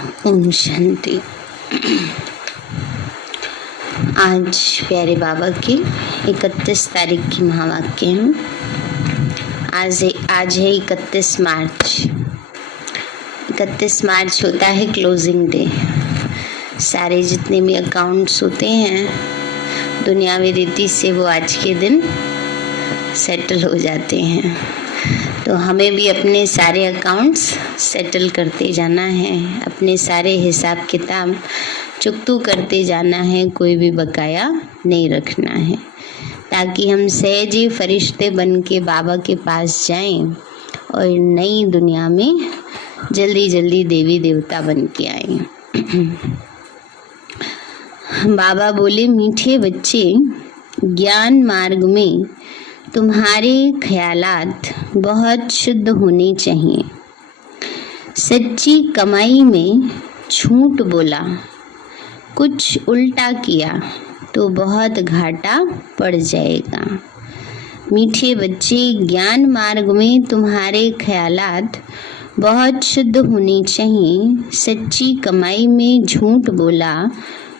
ओम शांति। आज प्यारे बाबा की 31 तारीख की महावाक्य हैं। आज है 31 मार्च। 31 मार्च होता है क्लोजिंग डे। सारे जितने भी अकाउंट्स होते हैं दुनियावी रीति से वो आज के दिन सेटल हो जाते हैं। तो हमें भी अपने सारे अकाउंट्स सेटल करते जाना है, अपने सारे हिसाब किताब चुकतू करते जाना है, कोई भी बकाया नहीं रखना है, ताकि हम सहजी फरिश्ते बन के बाबा के पास जाएं और नई दुनिया में जल्दी जल्दी देवी देवता बन के आए। बाबा बोले, मीठे बच्चे, ज्ञान मार्ग में तुम्हारे ख्यालात बहुत शुद्ध होने चाहिए। सच्ची कमाई में झूठ बोला, कुछ उल्टा किया तो बहुत घाटा पड़ जाएगा। मीठे बच्चे, ज्ञान मार्ग में तुम्हारे ख्यालात बहुत शुद्ध होने चाहिए। सच्ची कमाई में झूठ बोला,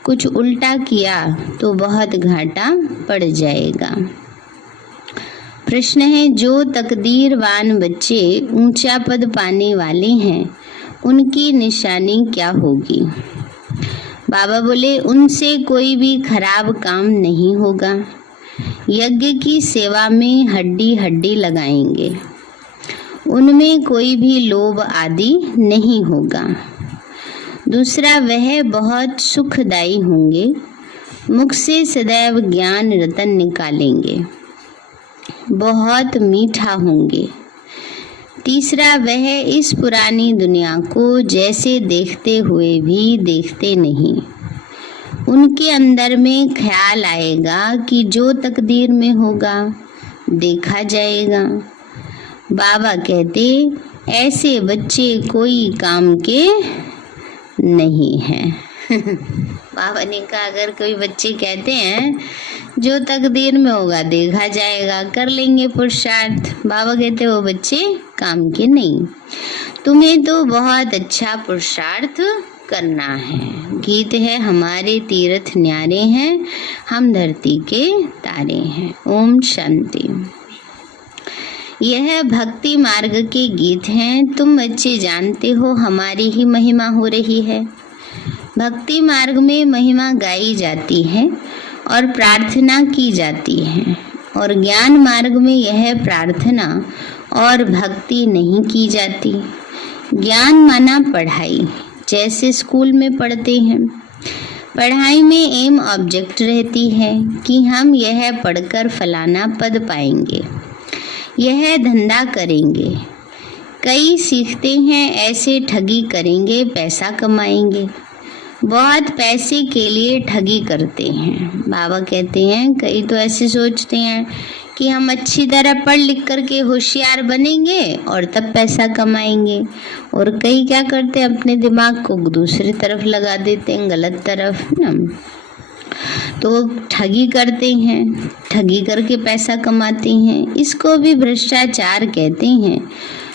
कुछ उल्टा किया तो बहुत घाटा पड़ जाएगा। प्रश्न है, जो तकदीरवान बच्चे ऊंचा पद पाने वाले हैं उनकी निशानी क्या होगी? बाबा बोले, उनसे कोई भी खराब काम नहीं होगा। यज्ञ की सेवा में हड्डी हड्डी लगाएंगे। उनमें कोई भी लोभ आदि नहीं होगा। दूसरा, वह बहुत सुखदायी होंगे। मुख से सदैव ज्ञान रतन निकालेंगे, बहुत मीठा होंगे। तीसरा, वह इस पुरानी दुनिया को जैसे देखते हुए भी देखते नहीं। उनके अंदर में ख्याल आएगा कि जो तकदीर में होगा देखा जाएगा। बाबा कहते, ऐसे बच्चे कोई काम के नहीं हैं। बाबा ने कहा, अगर कोई बच्चे कहते हैं जो तकदीर में होगा देखा जाएगा, कर लेंगे पुरुषार्थ, बाबा कहते वो बच्चे काम के नहीं। तुम्हें तो बहुत अच्छा पुरुषार्थ करना है। गीत है, हमारे तीर्थ न्यारे हैं, हम धरती के तारे हैं। ओम शांति। यह भक्ति मार्ग के गीत हैं। तुम बच्चे जानते हो हमारी ही महिमा हो रही है। भक्ति मार्ग में महिमा गाई जाती है और प्रार्थना की जाती है, और ज्ञान मार्ग में यह प्रार्थना और भक्ति नहीं की जाती। ज्ञान माना पढ़ाई, जैसे स्कूल में पढ़ते हैं। पढ़ाई में एम ऑब्जेक्ट रहती है कि हम यह पढ़कर फलाना पद पाएंगे, यह धंधा करेंगे। कई सीखते हैं ऐसे ठगी करेंगे, पैसा कमाएंगे। बहुत पैसे के लिए ठगी करते हैं। बाबा कहते हैं, कई तो ऐसे सोचते हैं कि हम अच्छी तरह पढ़ लिख करके होशियार बनेंगे और तब पैसा कमाएंगे, और कई क्या करते हैं, अपने दिमाग को दूसरी तरफ लगा देते हैं, गलत तरफ ना, तो ठगी करते हैं, ठगी करके पैसा कमाते हैं। इसको भी भ्रष्टाचार कहते हैं।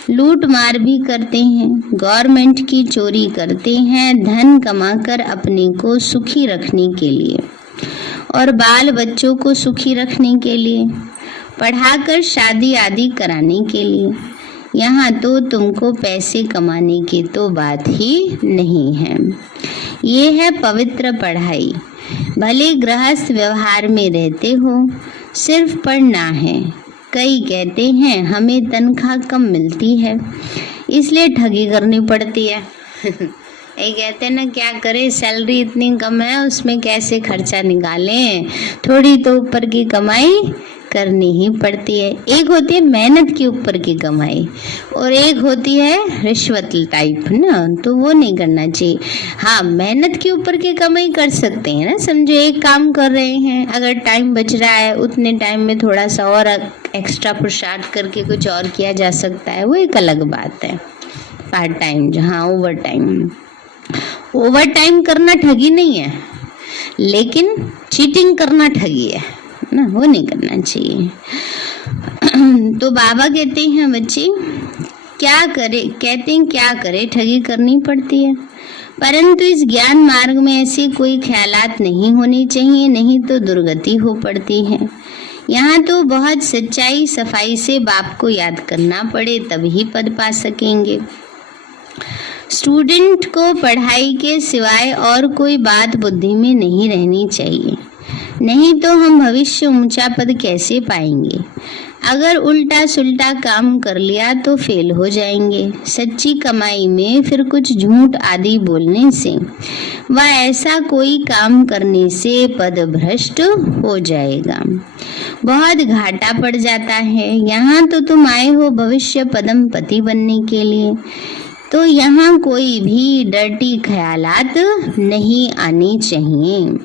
लूट मार भी करते हैं, गवर्नमेंट की चोरी करते हैं, धन कमाकर अपने को सुखी रखने के लिए और बाल बच्चों को सुखी रखने के लिए, पढ़ाकर शादी आदि कराने के लिए। यहाँ तो तुमको पैसे कमाने की तो बात ही नहीं है। ये है पवित्र पढ़ाई। भले गृहस्थ व्यवहार में रहते हो, सिर्फ पढ़ना है। कई कहते हैं हमें तनख्वाह कम मिलती है इसलिए ठगी करनी पड़ती है। ये कहते हैं ना, क्या करें, सैलरी इतनी कम है, उसमें कैसे खर्चा निकालें, थोड़ी तो ऊपर की कमाई करनी ही पड़ती है। एक होती है मेहनत के ऊपर की कमाई और एक होती है रिश्वत टाइप ना, तो वो नहीं करना चाहिए। हाँ, मेहनत के ऊपर की कमाई कर सकते हैं ना, समझो एक काम कर रहे हैं, अगर टाइम बच रहा है उतने टाइम में थोड़ा सा और एक्स्ट्रा पुरुषार्थ करके कुछ और किया जा सकता है, वो एक अलग बात है। पार्ट टाइम, जहाँ ओवर टाइम करना ठगी नहीं है, लेकिन चीटिंग करना ठगी है ना, वो नहीं करना चाहिए। तो बाबा कहते हैं, बच्चे क्या करे, कहते हैं क्या करे, ठगी करनी पड़ती है। परंतु इस ज्ञान मार्ग में ऐसे कोई ख्यालात नहीं होने चाहिए, नहीं तो दुर्गति हो पड़ती है। यहाँ तो बहुत सच्चाई सफाई से बाप को याद करना पड़े तभी पद पा सकेंगे। स्टूडेंट को पढ़ाई के सिवाय और कोई बात बुद्धि में नहीं रहनी चाहिए, नहीं तो हम भविष्य ऊंचा पद कैसे पाएंगे। अगर उल्टा सुल्टा काम कर लिया तो फेल हो जाएंगे। सच्ची कमाई में फिर कुछ झूठ आदि बोलने से व ऐसा कोई काम करने से पद भ्रष्ट हो जाएगा, बहुत घाटा पड़ जाता है। यहाँ तो तुम आए हो भविष्य पदम पति बनने के लिए, तो यहाँ कोई भी डर्टी ख्यालात नहीं आनी चाहिए।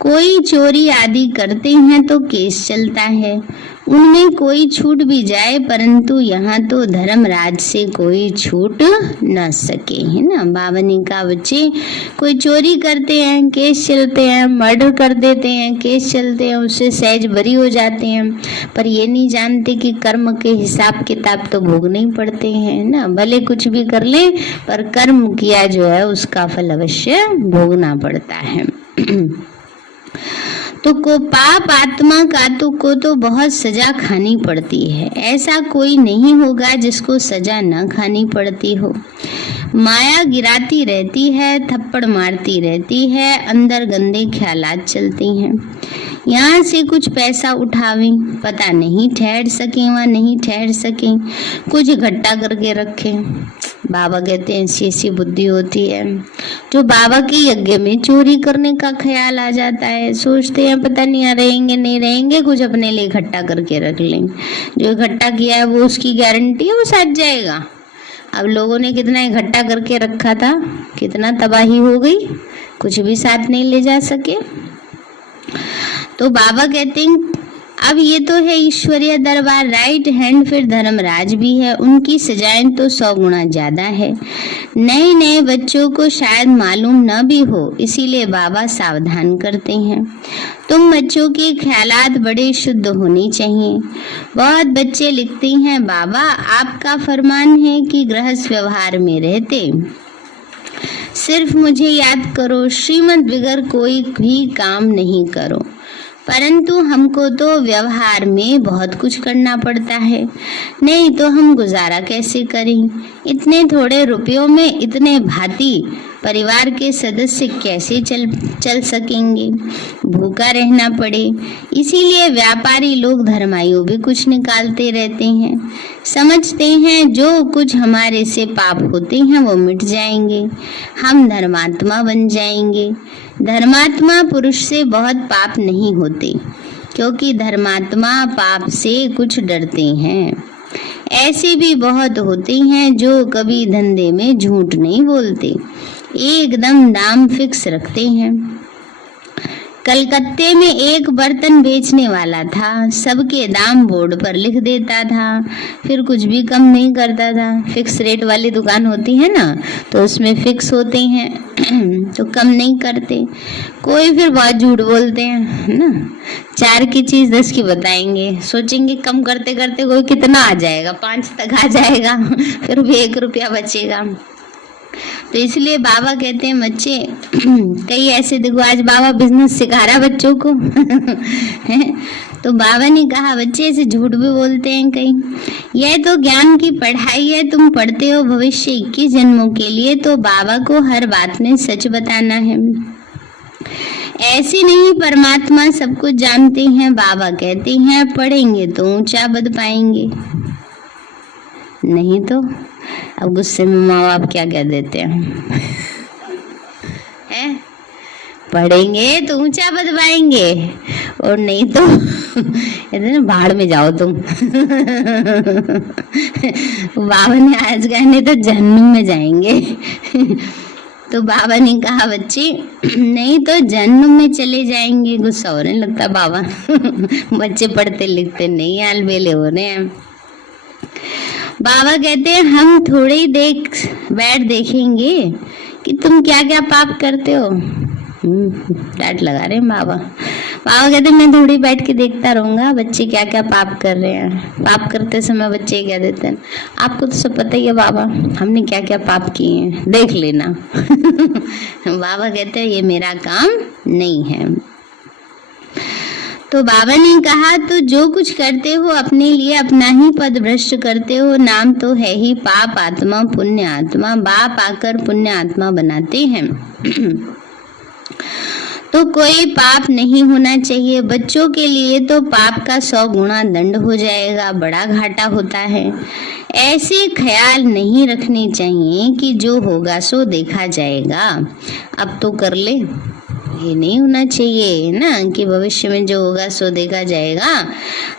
कोई चोरी आदि करते हैं तो केस चलता है, उनमें कोई छूट भी जाए, परंतु यहाँ तो धर्मराज से कोई छूट न सके, है ना। बाबा ने कहा बच्चे कोई चोरी करते हैं केस चलते हैं, मर्डर कर देते हैं केस चलते हैं, उससे सहज बरी हो जाते हैं, पर ये नहीं जानते कि कर्म के हिसाब किताब तो भोगने ही पड़ते हैं ना। भले कुछ भी कर ले पर कर्म किया जो है उसका फल अवश्य भोगना पड़ता है। तो को पाप आत्मा का को तो बहुत सजा खानी पड़ती है, ऐसा कोई नहीं होगा जिसको सजा न खानी पड़ती हो। माया गिराती रहती है, थप्पड़ मारती रहती है, अंदर गंदे ख्यालात चलती हैं। यहाँ से कुछ पैसा उठावें, पता नहीं ठहर सकें व नहीं ठहर सकें, कुछ इकट्ठा करके रखें। बाबा कहते हैं ऐसी ऐसी बुद्धि होती है, जो बाबा के यज्ञ में चोरी करने का ख्याल आ जाता है। सोचते हैं पता नहीं रहेंगे नहीं रहेंगे, कुछ अपने लिए इकट्ठा करके रख लें। जो इकट्ठा किया है वो उसकी गारंटी है वो साथ जाएगा। अब लोगों ने कितना इकट्ठा करके रखा था, कितना तबाही हो गई, कुछ भी साथ नहीं ले जा सके। तो बाबा कहते हैं अब ये तो है ईश्वरीय दरबार, राइट हैंड फिर धर्मराज भी है, उनकी सजाएं तो 100 गुना ज्यादा है। नए नए बच्चों को शायद मालूम न भी हो, इसीलिए बाबा सावधान करते हैं। तुम बच्चों के ख्यालात बड़े शुद्ध होने चाहिए। बहुत बच्चे लिखते हैं बाबा आपका फरमान है कि गृहस्थ व्यवहार में रहते सिर्फ मुझे याद करो, श्रीमत बिगर कोई भी काम नहीं करो। परंतु हमको तो व्यवहार में बहुत कुछ करना पड़ता है, नहीं तो हम गुजारा कैसे करें। इतने थोड़े रुपयों में इतने भांति परिवार के सदस्य कैसे चल सकेंगे, भूखा रहना पड़े। इसीलिए व्यापारी लोग धर्मायु भी कुछ निकालते रहते हैं, समझते हैं जो कुछ हमारे से पाप होते हैं वो मिट जाएंगे, हम धर्मात्मा बन जाएंगे। धर्मात्मा पुरुष से बहुत पाप नहीं होते, क्योंकि धर्मात्मा पाप से कुछ डरते हैं। ऐसे भी बहुत होते हैं जो कभी धंधे में झूठ नहीं बोलते, एकदम दाम फिक्स रखते हैं। कलकत्ते में एक बर्तन बेचने वाला था, सबके दाम बोर्ड पर लिख देता था, फिर कुछ भी कम नहीं करता था। फिक्स रेट वाली दुकान होती है ना, तो उसमें फिक्स होते हैं तो कम नहीं करते। कोई फिर बहुत झूठ बोलते हैं ना, 4 की चीज 10 की बताएंगे, सोचेंगे कम करते करते कोई कितना आ जाएगा, 5 तक आ जाएगा, फिर भी 1 रुपया बचेगा। तो इसलिए बाबा कहते हैं बच्चे कई ऐसे, देखो आज बाबा बिजनेस सिखा रहा बच्चों को तो बाबा ने कहा बच्चे ऐसे झूठ भी बोलते हैं कई, यह तो ज्ञान की पढ़ाई है, तुम पढ़ते हो भविष्य 21 जन्मों के लिए, तो बाबा को हर बात में सच बताना है। ऐसे नहीं परमात्मा सब कुछ जानते हैं। बाबा कहते हैं पढ़ेंगे तो ऊंचा पद पाएंगे, नहीं तो अब गुस्से में माँ बाप क्या कह देते हैं हैं, पढ़ेंगे तो ऊंचा पद पाएंगे और नहीं तो कहते ना भाड़ में जाओ तुम बाबा ने आज कहने तो जहन्नुम में जाएंगे तो बाबा ने कहा बच्चे नहीं तो जहन्नुम में चले जाएंगे। गुस्सा होने लगता बाबा बच्चे पढ़ते लिखते नहीं, आल बेले हो रहे हैं। बाबा कहते हैं हम थोड़ी बैठ देखेंगे कि तुम क्या क्या पाप करते हो। डांट लगा रहे हैं बाबा। बाबा कहते मैं थोड़ी बैठ के देखता रहूंगा बच्चे क्या क्या पाप कर रहे हैं। पाप करते समय बच्चे क्या देते हैं, आपको तो सब पता ही है बाबा, हमने क्या क्या पाप किए हैं, देख लेना। बाबा कहते हैं ये मेरा काम नहीं है। तो बाबा ने कहा तो जो कुछ करते हो अपने लिए अपना ही पद भ्रष्ट करते हो। नाम तो है ही पाप आत्मा पुण्य आत्मा, बाप आकर पुण्य आत्मा बनाते हैं। तो कोई पाप नहीं होना चाहिए। बच्चों के लिए तो पाप का 100 गुना दंड हो जाएगा, बड़ा घाटा होता है। ऐसे ख्याल नहीं रखने चाहिए कि जो होगा सो देखा जाएगा, अब तो कर ले। ये नहीं होना चाहिए ना कि भविष्य में जो होगा सो देखा जाएगा,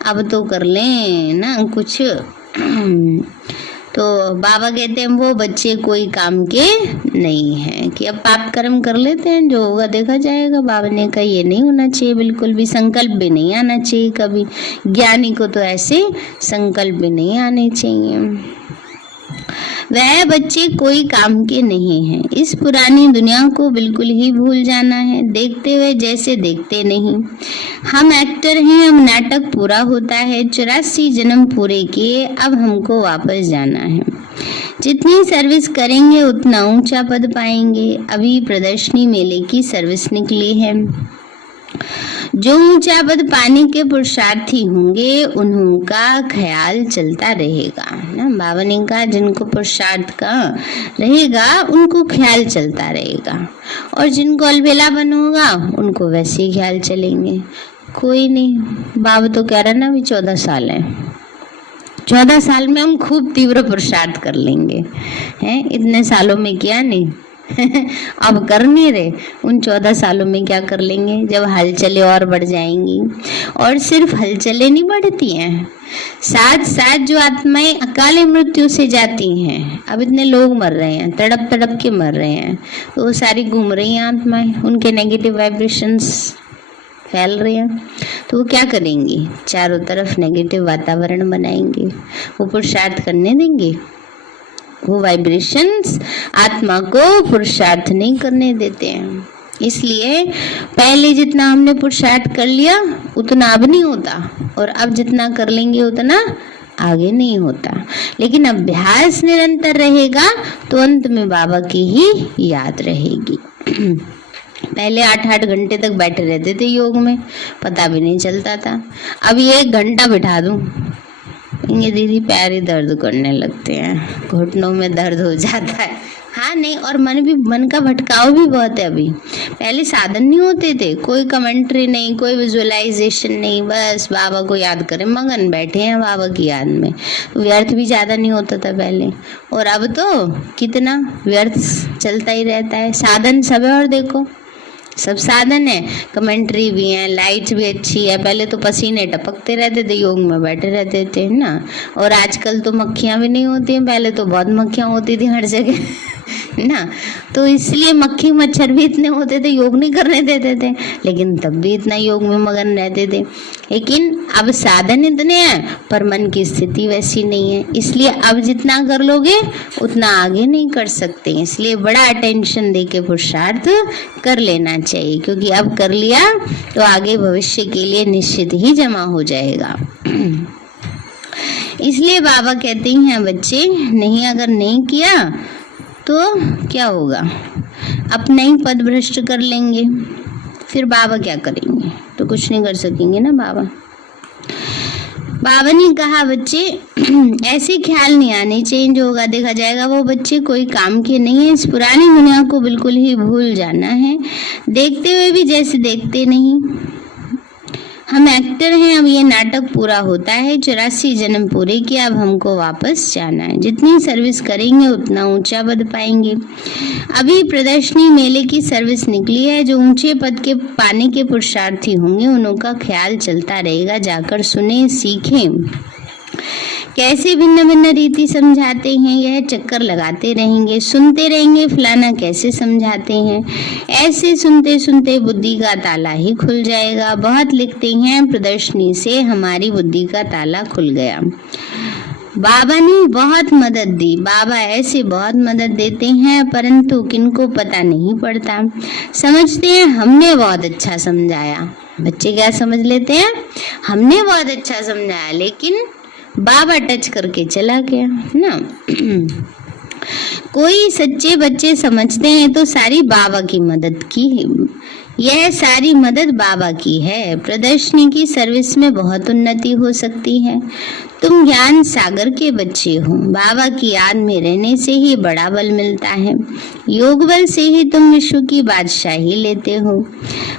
अब तो कर ले ना कुछ। तो बाबा कहते हैं वो बच्चे कोई काम के नहीं है कि अब पाप कर्म कर लेते हैं, जो होगा देखा जाएगा। बाबा ने कहा ये नहीं होना चाहिए, बिल्कुल भी संकल्प भी नहीं आना चाहिए कभी। ज्ञानी को तो ऐसे संकल्प भी नहीं आने चाहिए। वह बच्चे कोई काम के नहीं हैं। इस पुरानी दुनिया को बिल्कुल ही भूल जाना है, देखते हुए जैसे देखते नहीं। हम एक्टर हैं, अब नाटक पूरा होता है। 84 जन्म पूरे किए, अब हमको वापस जाना है। जितनी सर्विस करेंगे उतना ऊंचा पद पाएंगे। अभी प्रदर्शनी मेले की सर्विस निकली है। जो ऊंचा पद पाने के पुरुषार्थी होंगे उनका ख्याल चलता रहेगा ना। बाबा ने कहा जिनको पुरुषार्थ का रहेगा उनको ख्याल चलता रहेगा, और जिनको अलबेलापन होगा उनको वैसे ही ख्याल चलेंगे। कोई नहीं, बाबा तो कह रहा ना अभी 14 साल है, 14 साल में हम खूब तीव्र पुरुषार्थ कर लेंगे। हैं इतने सालों में किया नहीं। अब कर नहीं रहे, उन 14 सालों में क्या कर लेंगे जब हलचलें और बढ़ जाएंगी। और सिर्फ हलचलें नहीं बढ़ती हैं, साथ साथ जो आत्माएं अकाले मृत्यु से जाती हैं, अब इतने लोग मर रहे हैं, तड़प तड़प के मर रहे हैं, तो वो सारी घूम रही हैं आत्माएं, उनके नेगेटिव वाइब्रेशंस फैल रहे हैं। तो वो क्या करेंगी, चारों तरफ नेगेटिव वातावरण बनाएंगे। वो पुरुषार्थ करने देंगे? वो वाइब्रेशंस आत्मा को पुरुषार्थ नहीं करने देते हैं। इसलिए पहले जितना हमने पुरुषार्थ कर लिया उतना अब नहीं होता, और अब जितना कर लेंगे उतना आगे नहीं होता। लेकिन अभ्यास निरंतर रहेगा तो अंत में बाबा की ही याद रहेगी। पहले 8-8 घंटे तक बैठे रहते थे योग में, पता भी नहीं चलता था। अब ये 1 घंटा बिठा दूं, ये दीदी पैर ही दर्द करने लगते हैं, घुटनों में दर्द हो जाता है। हाँ नहीं, और मन का भटकाव भी बहुत है अभी। पहले साधन नहीं होते थे, कोई कमेंट्री नहीं, कोई विजुअलाइजेशन नहीं, बस बाबा को याद करें, मगन बैठे हैं बाबा की याद में। व्यर्थ भी ज्यादा नहीं होता था पहले, और अब तो कितना व्यर्थ चलता ही रहता है। साधन सब है, और देखो सब साधन है, कमेंट्री भी है, लाइट भी अच्छी है। पहले तो पसीने टपकते रहते थे, योग में बैठे रहते थे ना। और आजकल तो मक्खियां भी नहीं होती हैं, पहले तो बहुत मक्खियां होती थी हर जगह ना। तो इसलिए मक्खी मच्छर भी इतने होते थे, योग नहीं करने देते थे, लेकिन तब भी इतना योग में मगन रहते थे। लेकिन अब साधन इतने हैं पर मन की स्थिति वैसी नहीं है, इसलिए अब जितना कर लोगे उतना आगे नहीं कर सकते। इसलिए बड़ा अटेंशन देके पुरुषार्थ कर लेना चाहिए, क्योंकि अब कर लिया तो आगे भविष्य के लिए निश्चित ही जमा हो जाएगा। इसलिए बाबा कहते हैं बच्चे नहीं, अगर नहीं किया तो क्या होगा, अपना ही पद भ्रष्ट कर लेंगे, फिर बाबा क्या करेंगे, तो कुछ नहीं कर सकेंगे ना बाबा। बाबा ने कहा बच्चे ऐसे ख्याल नहीं आने चाहिए, जो होगा देखा जाएगा। वो बच्चे कोई काम के नहीं है, इस पुरानी दुनिया को बिल्कुल ही भूल जाना है, देखते हुए भी जैसे देखते नहीं। हम एक्टर हैं, अब ये नाटक पूरा होता है। 84 जन्म पूरे किए, अब हमको वापस जाना है। जितनी सर्विस करेंगे उतना ऊंचा पद पाएंगे। अभी प्रदर्शनी मेले की सर्विस निकली है। जो ऊंचे पद के पाने के पुरुषार्थी होंगे उनका ख्याल चलता रहेगा, जाकर सुने सीखें कैसे भिन्न भिन्न रीति समझाते हैं। यह चक्कर लगाते रहेंगे, सुनते रहेंगे फलाना कैसे समझाते हैं। ऐसे सुनते सुनते बुद्धि का ताला ही खुल जाएगा। बहुत लिखते हैं प्रदर्शनी से हमारी बुद्धि का ताला खुल गया। बाबा ने बहुत मदद दी। बाबा ऐसे बहुत मदद देते हैं, परंतु किनको पता नहीं पड़ता। समझते हैं हमने बहुत अच्छा समझाया। बच्चे क्या समझ लेते हैं, हमने बहुत अच्छा समझाया, लेकिन बाबा टच करके चला गया ना। कोई सच्चे बच्चे समझते हैं तो सारी बाबा की मदद की, यह सारी मदद बाबा की है। प्रदर्शनी की सर्विस में बहुत उन्नति हो सकती है। तुम ज्ञान सागर के बच्चे हो। बाबा की याद में रहने से ही बड़ा बल मिलता है। योग बल से ही तुम विश्व की बादशाही लेते हो।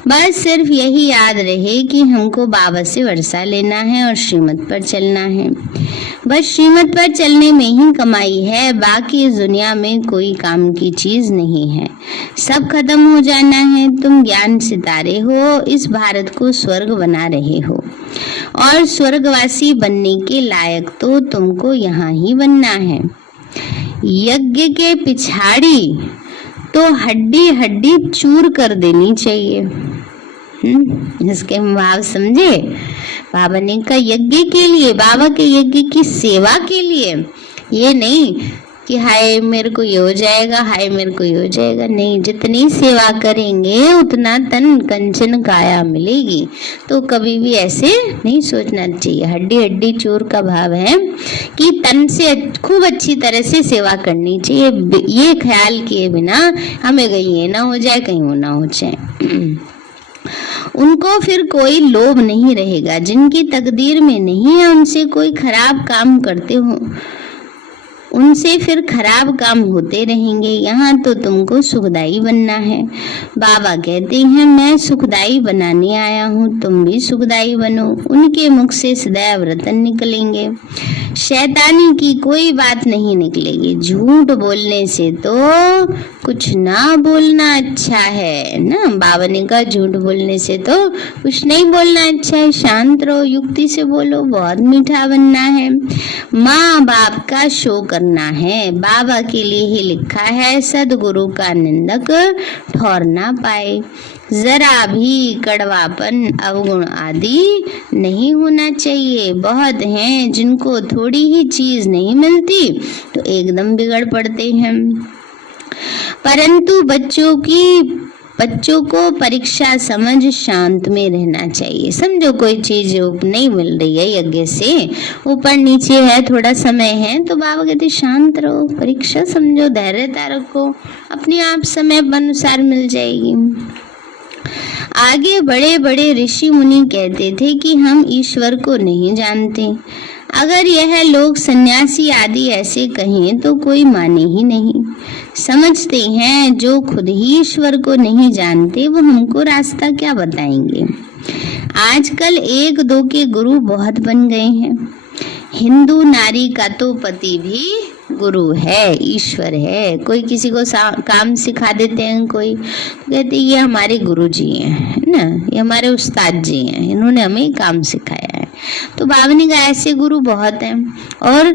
बस सिर्फ यही याद रहे कि हमको बाबा से वर्षा लेना है और श्रीमत पर चलना है। बस श्रीमत पर चलने में ही कमाई है, बाकी इस दुनिया में कोई काम की चीज नहीं है। सब खत्म हो जाना है। तुम ज्ञान सितारे हो, इस भारत को स्वर्ग बना रहे हो, और स्वर्गवासी बनने के लायक तो तुमको यहाँ ही बनना है। यज्ञ के पिछाड़ी तो हड्डी हड्डी चूर कर देनी चाहिए। इसके भाव समझे? बाबा ने कहा यज्ञ के लिए, बाबा के यज्ञ की सेवा के लिए, ये नहीं कि हाय मेरे को ये हो जाएगा, हाय मेरे को ये हो जाएगा। नहीं, जितनी सेवा करेंगे उतना तन कंचन काया मिलेगी। तो कभी भी ऐसे नहीं सोचना चाहिए। हड्डी हड्डी चूर का भाव है कि तन से खूब अच्छी तरह से सेवा करनी चाहिए, ये ख्याल किए बिना हमें कहीं ये ना हो जाए, कहीं वो ना हो जाए। उनको फिर कोई लोभ नहीं रहेगा। जिनकी तकदीर में नहीं है उनसे कोई खराब काम करते हो, उनसे फिर खराब काम होते रहेंगे। यहाँ तो तुमको सुखदाई बनना है। बाबा कहते हैं मैं सुखदाई बनाने आया हूँ, तुम भी सुखदाई बनो। उनके मुख से सदैव रतन निकलेंगे, शैतानी की कोई बात नहीं निकलेगी। झूठ बोलने से तो कुछ ना बोलना अच्छा है ना। बाबा ने कहा झूठ बोलने से तो कुछ नहीं बोलना अच्छा है। शांत रहो, युक्ति से बोलो, बहुत मीठा बनना है। माँ बाप का शो करना है। बाबा के लिए ही लिखा है सदगुरु का निंदक ठौर ना पाए। जरा भी कड़वापन अवगुण आदि नहीं होना चाहिए। बहुत हैं जिनको थोड़ी ही चीज नहीं मिलती तो एकदम बिगड़ पड़ते हैं, परंतु बच्चों को परीक्षा समझ शांत में रहना चाहिए। समझो कोई चीज नहीं मिल रही है, यज्ञ से ऊपर नीचे है, थोड़ा समय है, तो बाबा कहते शांत रहो, परीक्षा समझो, धैर्यता रखो, अपने आप समय अनुसार मिल जाएगी। आगे बड़े बड़े ऋषि मुनि कहते थे कि हम ईश्वर को नहीं जानते। अगर यह लोग सन्यासी आदि ऐसे कहें तो कोई माने ही नहीं। समझते हैं जो खुद ही ईश्वर को नहीं जानते वो हमको रास्ता क्या बताएंगे। आजकल एक दो के गुरु बहुत बन गए हैं। हिंदू नारी का तो पति भी गुरु है, ईश्वर है। कोई किसी को काम सिखा देते हैं, कोई कहते ये हमारे गुरु जी हैं ना, ये हमारे उस्ताद जी हैं, इन्होंने हमें काम सिखाया है। तो बाबा ने कहा ऐसे गुरु बहुत हैं। और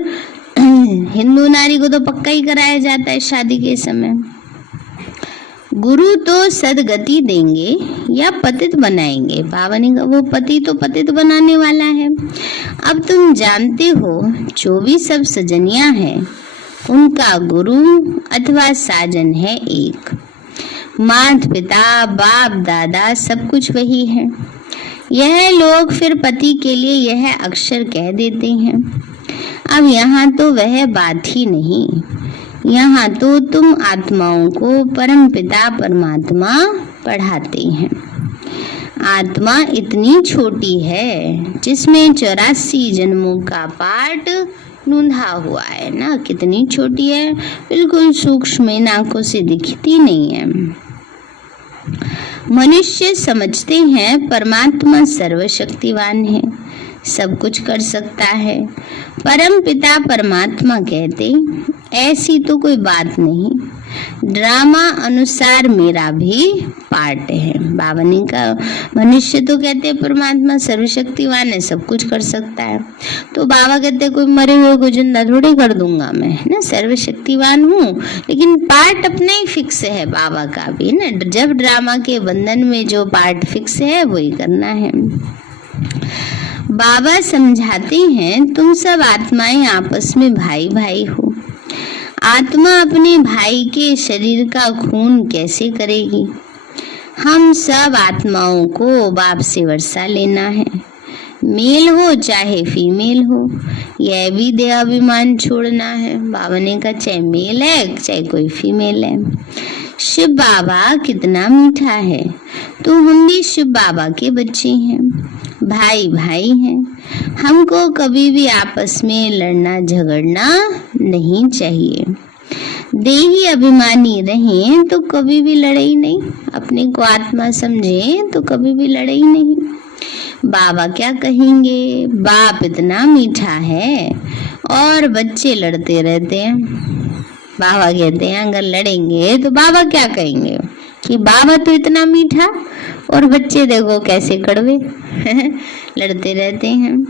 हिंदू नारी को तो पक्का ही कराया जाता है शादी के समय। गुरु तो सदगति देंगे या पतित बनाएंगे। बाबा ने कहा वो पति तो पतित बनाने वाला है। अब तुम जानते हो जो भी सब सजनिया है उनका गुरु अथवा साजन है एक। माता पिता बाप दादा सब कुछ वही है। यह लोग फिर पति के लिए यह अक्षर कह देते हैं। अब यहाँ तो वह बात ही नहीं, यहाँ तो तुम आत्माओं को परम पिता परमात्मा पढ़ाते हैं। आत्मा इतनी छोटी है जिसमें 84 जन्मों का पाठ नूंधा हुआ है ना। कितनी छोटी है, बिल्कुल सूक्ष्म, आंखों से दिखती नहीं है। मनुष्य समझते हैं परमात्मा सर्वशक्तिवान है, सब कुछ कर सकता है। परम पिता परमात्मा कहते ऐसी तो कोई बात नहीं, ड्रामा अनुसार मेरा भी पार्ट है। बाबा ने कहा मनुष्य तो कहते हैं परमात्मा सर्वशक्तिवान है, सब कुछ कर सकता है। तो बाबा कहते कोई मरे हुए को जिंदा थोड़ी कर दूंगा मैं ना, सर्वशक्तिवान हूँ, लेकिन पार्ट अपना ही फिक्स है बाबा का भी ना। जब ड्रामा के बंधन में जो पार्ट फिक्स है वही करना है। बाबा समझाते हैं, तुम सब आत्माएं आपस में भाई भाई हो। आत्मा अपने भाई के शरीर का खून कैसे करेगी? हम सब आत्माओं को बाप से वर्षा लेना है, मेल हो चाहे फीमेल हो। यह भी देहाभिमान छोड़ना है। बाबा ने कहा चाहे मेल है चाहे कोई फीमेल है। शिव बाबा कितना मीठा है, तो हम भी शिव बाबा के बच्चे हैं, भाई भाई हैं। हमको कभी भी आपस में लड़ना झगड़ना नहीं चाहिए। देही अभिमानी रहें तो कभी भी लड़े ही नहीं, अपने को आत्मा समझें तो कभी भी लड़े ही नहीं। बाबा क्या कहेंगे? बाप इतना मीठा है और बच्चे लड़ते रहते हैं। बाबा कहते हैं अगर लड़ेंगे तो बाबा क्या कहेंगे कि बाबा तो इतना मीठा और बच्चे देखो कैसे कड़वे लड़ते रहते हैं।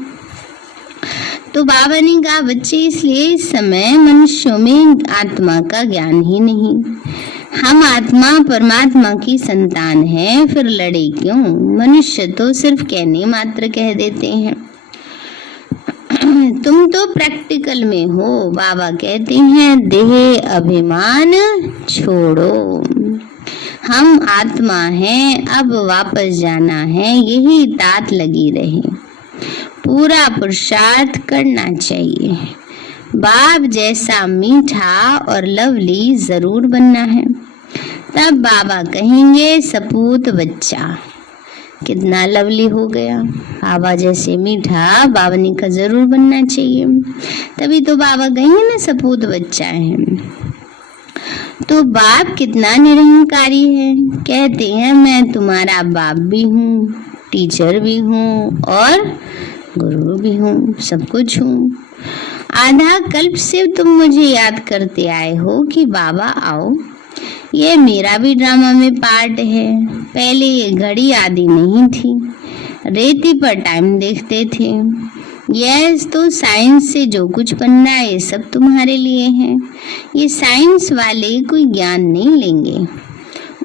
तो बाबा ने कहा बच्चे इसलिए इस समय मनुष्यों में आत्मा का ज्ञान ही नहीं। हम आत्मा परमात्मा की संतान हैं, फिर लड़े क्यों? मनुष्य तो सिर्फ कहने मात्र कह देते हैं। तुम तो प्रैक्टिकल में हो। बाबा कहते हैं देह अभिमान छोड़ो। हम आत्मा हैं, अब वापस जाना है, यही तात लगी रहे। पूरा पुरुषार्थ करना चाहिए। बाप जैसा मीठा और लवली जरूर बनना है। तब बाबा कहेंगे सपूत बच्चा कितना लवली हो गया। बाबा जैसे मीठा बाबा ने का जरूर बनना चाहिए, तभी तो बाबा कहेंगे ना सपूत बच्चा है। तो बाप कितना निरंकारी है। कहते हैं मैं तुम्हारा बाप भी हूँ, टीचर भी हूँ और गुरु भी हूँ, सब कुछ हूँ। आधा कल्प से तुम मुझे याद करते आए हो कि बाबा आओ। ये मेरा भी ड्रामा में पार्ट है। पहले ये घड़ी आदि नहीं थी, रेती पर टाइम देखते थे। यस, तो साइंस से जो कुछ बन रहा है ये सब तुम्हारे लिए है। ये साइंस वाले कोई ज्ञान नहीं लेंगे,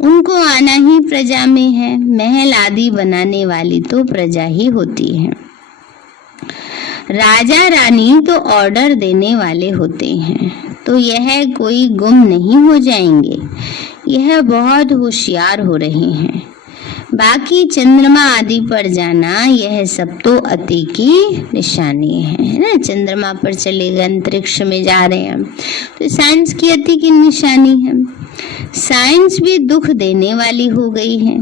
उनको आना ही प्रजा में है। महल आदि बनाने वाली तो प्रजा ही होती है। राजा रानी तो ऑर्डर देने वाले होते हैं। तो यह कोई गुम नहीं हो जाएंगे, यह बहुत होशियार हो रहे हैं। बाकी चंद्रमा आदि पर जाना यह सब तो अति की निशानी है ना। चंद्रमा पर चले गए, अंतरिक्ष में जा रहे हैं, तो साइंस की अति की निशानी है। साइंस भी दुख देने वाली हो गई है।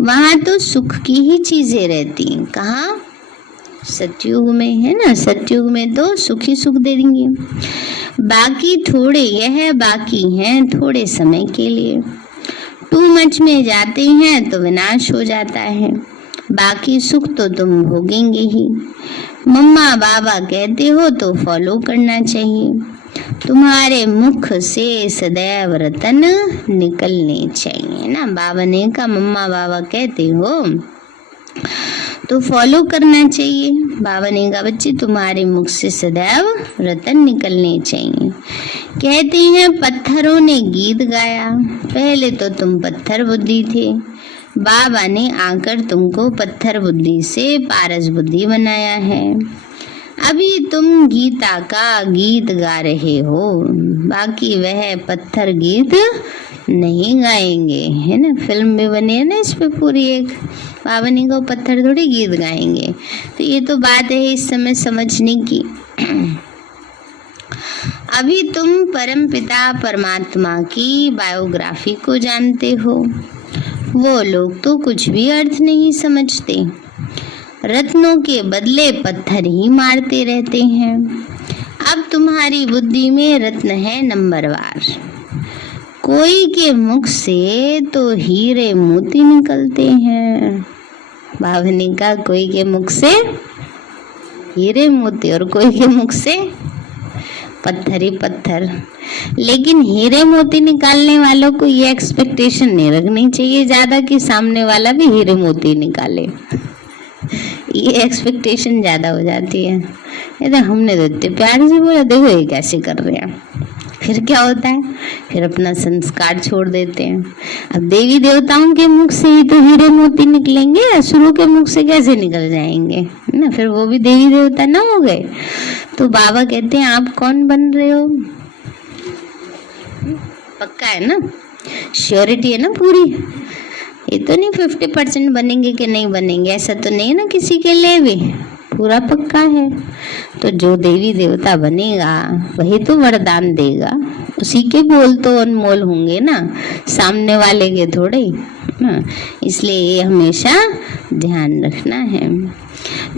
वहां तो सुख की ही चीजें रहती हैं। कहाँ? सतयुग में है ना। सतयुग में तो सुख ही सुख दे देंगे। बाकी थोड़े यह बाकी हैं थोड़े समय के लिए। टू मच में जाते हैं तो विनाश हो जाता है। बाकी सुख तो तुम भोगेंगे ही। मम्मा बाबा कहते हो तो फॉलो करना चाहिए। तुम्हारे मुख से सदैव रतन निकलने चाहिए ना। बाबा ने कहा मम्मा बाबा कहते हो तो फॉलो करना चाहिए। बाबा ने कहा बच्चे तुम्हारे मुख से सदैव रतन निकलने चाहिए। कहते हैं पत्थरों ने गीत गाया। पहले तो तुम पत्थर बुद्धि थे, बाबा ने आकर तुमको पत्थर बुद्धि से पारस बुद्धि बनाया है। अभी तुम गीता का गीत गा रहे हो, बाकी वह पत्थर गीत नहीं गाएंगे, है ना। फिल्म भी बनी है ना इस पे पूरी एक। बाबा ने कहा पत्थर थोड़ी गीत गाएंगे। तो ये तो बात है इस समय समझने की। अभी तुम परम पिता परमात्मा की बायोग्राफी को जानते हो। वो लोग तो कुछ भी अर्थ नहीं समझते, रत्नों के बदले पत्थर ही मारते रहते हैं। अब तुम्हारी बुद्धि में रत्न है नंबरवार। कोई के मुख से तो हीरे मोती निकलते हैं। बाबा ने कहा कोई के मुख से हीरे मोती और कोई के मुख से पत्थर ही पत्थर। लेकिन हीरे मोती निकालने वालों को ये एक्सपेक्टेशन नहीं रखनी चाहिए ज्यादा कि सामने वाला भी हीरे मोती निकाले। ये एक्सपेक्टेशन ज्यादा हो जाती है। ये तो हमने तो इतने प्यार से बोला, देखो ये कैसे कर रहे हैं। फिर क्या होता है, फिर अपना संस्कार छोड़ देते हैं। अब देवी देवताओं के मुख से ही तो हीरे मोती निकलेंगे, असुरों के मुख से कैसे निकल जाएंगे, है ना। फिर वो भी देवी देवता ना हो गए। तो बाबा कहते हैं आप कौन बन रहे हो, पक्का है ना, श्योरिटी है ना पूरी। ये तो नहीं 50% बनेंगे कि नहीं बनेंगे, ऐसा तो नहीं है ना किसी के लिए भी, पूरा पक्का है। तो जो देवी देवता बनेगा वही तो वरदान देगा, उसी के बोल तो अनमोल होंगे ना, सामने वाले के थोड़े ना। इसलिए ये हमेशा ध्यान रखना है।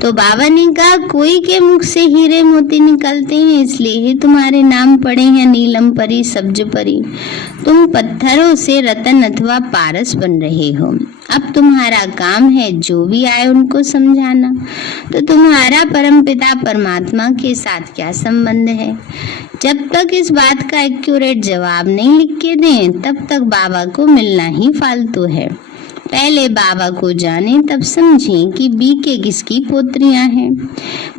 तो बाबा ने कहा कोई के मुख से हीरे मोती निकलते हैं, इसलिए ही तुम्हारे नाम पड़े हैं नीलम परी, सब्ज परी। तुम पत्थरों से रतन अथवा पारस बन रहे हो। अब तुम्हारा काम है जो भी आए उनको समझाना। तो तुम्हारा परमपिता परमात्मा के साथ क्या संबंध है? जब तक इस बात का एक्यूरेट जवाब नहीं लिख के दें तब तक बाबा को मिलना ही फालतू है। पहले बाबा को जाने तब समझें कि बीके किसकी पोत्रियां हैं।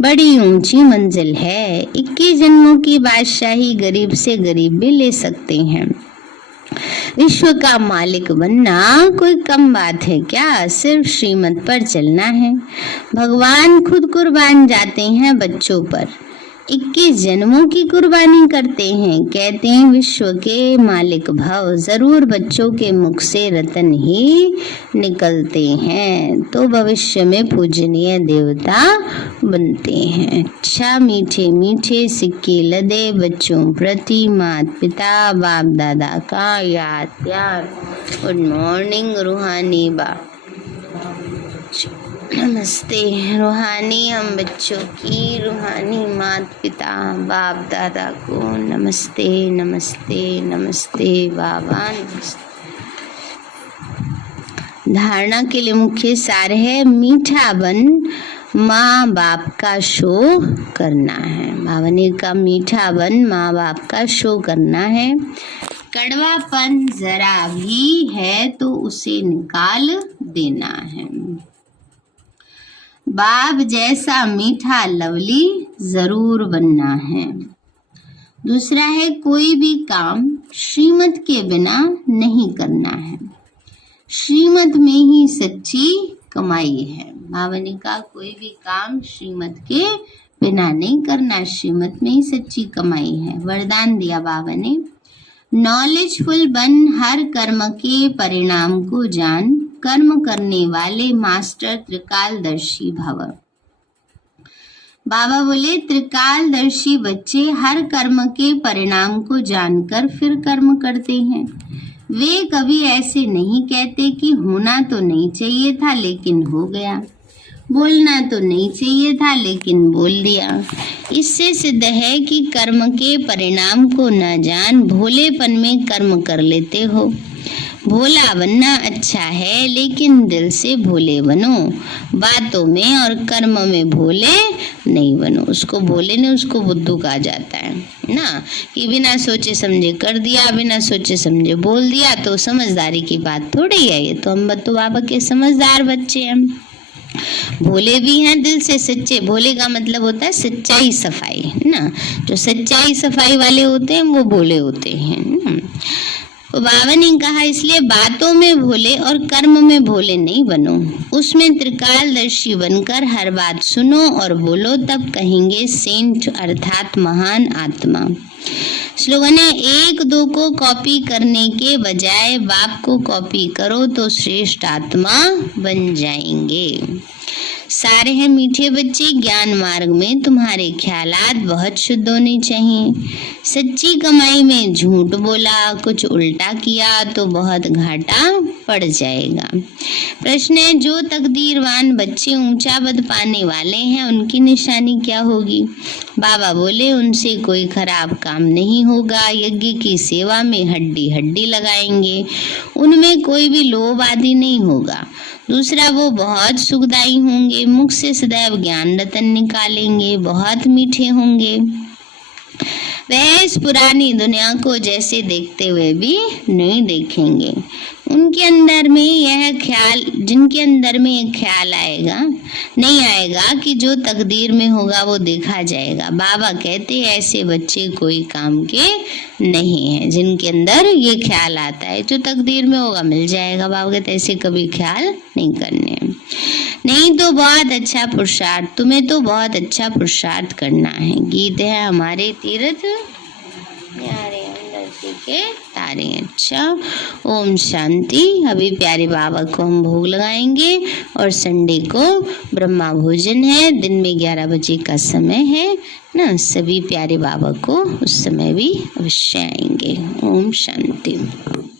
बड़ी ऊंची मंजिल है, 21 जन्मों की बादशाही गरीब से गरीब भी ले सकते हैं। विश्व का मालिक बनना कोई कम बात है क्या? सिर्फ श्रीमत पर चलना है। भगवान खुद कुर्बान जाते हैं बच्चों पर, 21 जन्मों की कुर्बानी करते हैं। कहते हैं विश्व के मालिक भव, जरूर बच्चों के मुख से रतन ही निकलते हैं तो भविष्य में पूजनीय देवता बनते हैं। अच्छा मीठे मीठे सिक्के लदे बच्चों प्रति माता पिता बाप दादा का याद प्यार। गुड मॉर्निंग रूहानी बा, नमस्ते रूहानी हम बच्चों की रूहानी माता पिता बाप दादा को नमस्ते नमस्ते नमस्ते बाबा नमस्ते। धारणा के लिए मुख्य सार है मीठा बन माँ बाप का शो करना है। बाबा ने कहा मीठा बन माँ बाप का शो करना है। कड़वापन जरा भी है तो उसे निकाल देना है। बाप जैसा मीठा लवली जरूर बनना है। दूसरा है कोई भी काम श्रीमत के बिना नहीं करना है। श्रीमत में ही सच्ची कमाई है। बाबा ने कहा कोई भी काम श्रीमत के बिना नहीं करना, श्रीमत में ही सच्ची कमाई है। वरदान दिया बाबा ने, नॉलेजफुल बन हर कर्म के परिणाम को जान, कर्म करने वाले मास्टर त्रिकालदर्शी भव। बाबा बोले त्रिकालदर्शी बच्चे हर कर्म के परिणाम को जानकर फिर कर्म करते हैं। वे कभी ऐसे नहीं कहते कि होना तो नहीं चाहिए था लेकिन हो गया, बोलना तो नहीं चाहिए था लेकिन बोल दिया। इससे सिद्ध है कि कर्म के परिणाम को न जान भोलेपन में कर्म कर लेते हो। भोला बनना अच्छा है लेकिन दिल से भोले बनो, बातों में और कर्म में भोले नहीं बनो। उसको भोले ने उसको बुद्धू कहा जाता है ना, कि बिना सोचे समझे कर दिया, बिना सोचे समझे बोल दिया, तो समझदारी की बात थोड़ी है। ये तो हम तो बाबा के समझदार बच्चे हैं। भोले भी हैं, दिल से सच्चे। भोले का मतलब होता है सच्चाई सफाई, है ना। जो सच्चाई सफाई वाले होते हैं वो भोले होते हैं ना। तो बाबा ने कहा इसलिए बातों में भोले और कर्म में भोले नहीं बनो, उसमें त्रिकालदर्शी बनकर हर बात सुनो और बोलो, तब कहेंगे सेंट अर्थात महान आत्मा। स्लोगन है, एक दो को कॉपी करने के बजाय बाप को कॉपी करो तो श्रेष्ठ आत्मा बन जाएंगे। सारे हैं मीठे बच्चे, ज्ञान मार्ग में तुम्हारे ख्यालात बहुत शुद्ध होने चाहिए। सच्ची कमाई में झूठ बोला, कुछ उल्टा किया तो बहुत घाटा पड़ जाएगा। प्रश्न है, जो तकदीरवान बच्चे ऊंचा पद पाने वाले हैं उनकी निशानी क्या होगी? बाबा बोले उनसे कोई खराब काम नहीं होगा, यज्ञ की सेवा में हड्डी हड्डी लगाएंगे, उनमें कोई भी लोभ आदि नहीं होगा। दूसरा, वो बहुत सुखदायी होंगे, मुख से सदैव ज्ञान रतन निकालेंगे, बहुत मीठे होंगे। वह इस पुरानी दुनिया को जैसे देखते हुए भी नहीं देखेंगे। उनके अंदर में यह ख्याल, जिनके अंदर में एक ख्याल नहीं आएगा कि जो तकदीर में होगा वो देखा जाएगा। बाबा कहते ऐसे बच्चे कोई काम के नहीं है, जिनके अंदर ये ख्याल आता है जो तकदीर में होगा मिल जाएगा। बाबा कहते ऐसे कभी ख्याल नहीं करने। नहीं तो बहुत अच्छा पुरुषार्थ, तुम्हें तो बहुत अच्छा पुरुषार्थ करना है। गीत है हमारे तीर्थ प्यारे धरती के तारे। अच्छा, ओम शांति। अभी प्यारे बाबा को हम भोग लगाएंगे और संडे को ब्रह्मा भोजन है। दिन में 11 बजे का समय है ना। सभी प्यारे बाबा को उस समय भी अवश्य आएंगे। ओम शांति।